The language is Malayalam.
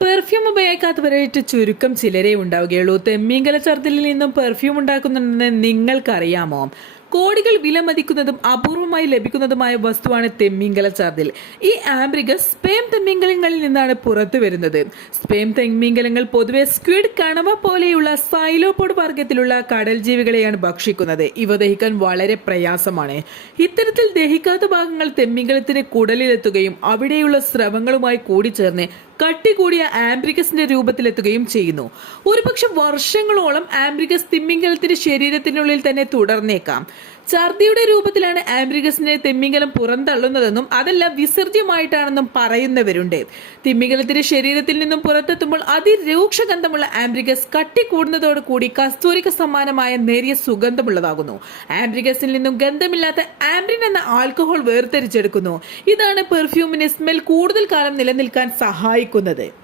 പെർഫ്യൂം ഉപയോഗിക്കാത്തവരായിട്ട് ചുരുക്കം ചിലരേ ഉണ്ടാവുകയുള്ളൂ. തെമ്മീങ്കല ചർദിലിൽ നിന്നും പെർഫ്യൂം ഉണ്ടാക്കുന്നുണ്ടെന്ന് നിങ്ങൾക്കറിയാമോ? കോടികൾ വിലമതിക്കുന്നതും അപൂർവമായി ലഭിക്കുന്നതുമായ വസ്തുവാണ് തെമ്മീങ്കല ചർദിൽ. ഈ ആംബ്രിഗസ് സ്പേം തെമ്മീങ്കലങ്ങളിൽ നിന്നാണ് പുറത്തു വരുന്നത്. സ്പേം തെമ്മീങ്കലങ്ങൾ പൊതുവെ സ്ക്വിഡ്, കണവ പോലെയുള്ള സൈലോപോഡ് വർഗത്തിലുള്ള കടൽ ജീവികളെയാണ് ഭക്ഷിക്കുന്നത്. ഇവ ദഹിക്കാൻ വളരെ പ്രയാസമാണ്. ഇത്തരത്തിൽ ദഹിക്കാത്ത ഭാഗങ്ങൾ തെമ്മീങ്കലത്തിന് കുടലിലെത്തുകയും അവിടെയുള്ള സ്രവങ്ങളുമായി കൂടിച്ചേർന്ന് കട്ടി കൂടിയ ആംബ്രിഗസിന്റെ രൂപത്തിലെത്തുകയും ചെയ്യുന്നു. ഒരുപക്ഷെ വർഷങ്ങളോളം ആംബ്രിഗസ് തിമ്മിങ്കലത്തിന്റെ ശരീരത്തിനുള്ളിൽ തന്നെ തുടർന്നേക്കാം. ഛർദിയുടെ രൂപത്തിലാണ് ആംബ്രിഗസിനെ തിമ്മിങ്കലം പുറന്തള്ളുന്നതെന്നും അതല്ല വിസർജ്യമായിട്ടാണെന്നും പറയുന്നവരുണ്ട്. തിമ്മിങ്കലത്തിന്റെ ശരീരത്തിൽ നിന്നും പുറത്തെത്തുമ്പോൾ അതിരൂക്ഷഗന്ധമുള്ള ആംബ്രിഗസ് കട്ടി കൂടുന്നതോടുകൂടി കസ്തൂരിക്ക് സമാനമായ നേരിയ സുഗന്ധമുള്ളതാകുന്നു. ആംബ്രിഗസിൽ നിന്നും ഗന്ധമില്ലാത്ത ആംബ്രിൻ എന്ന ആൽക്കഹോൾ വേർതിരിച്ചെടുക്കുന്നു. ഇതാണ് പെർഫ്യൂമിന് സ്മെൽ കൂടുതൽ കാലം നിലനിൽക്കാൻ സഹായിക്കുന്നത്.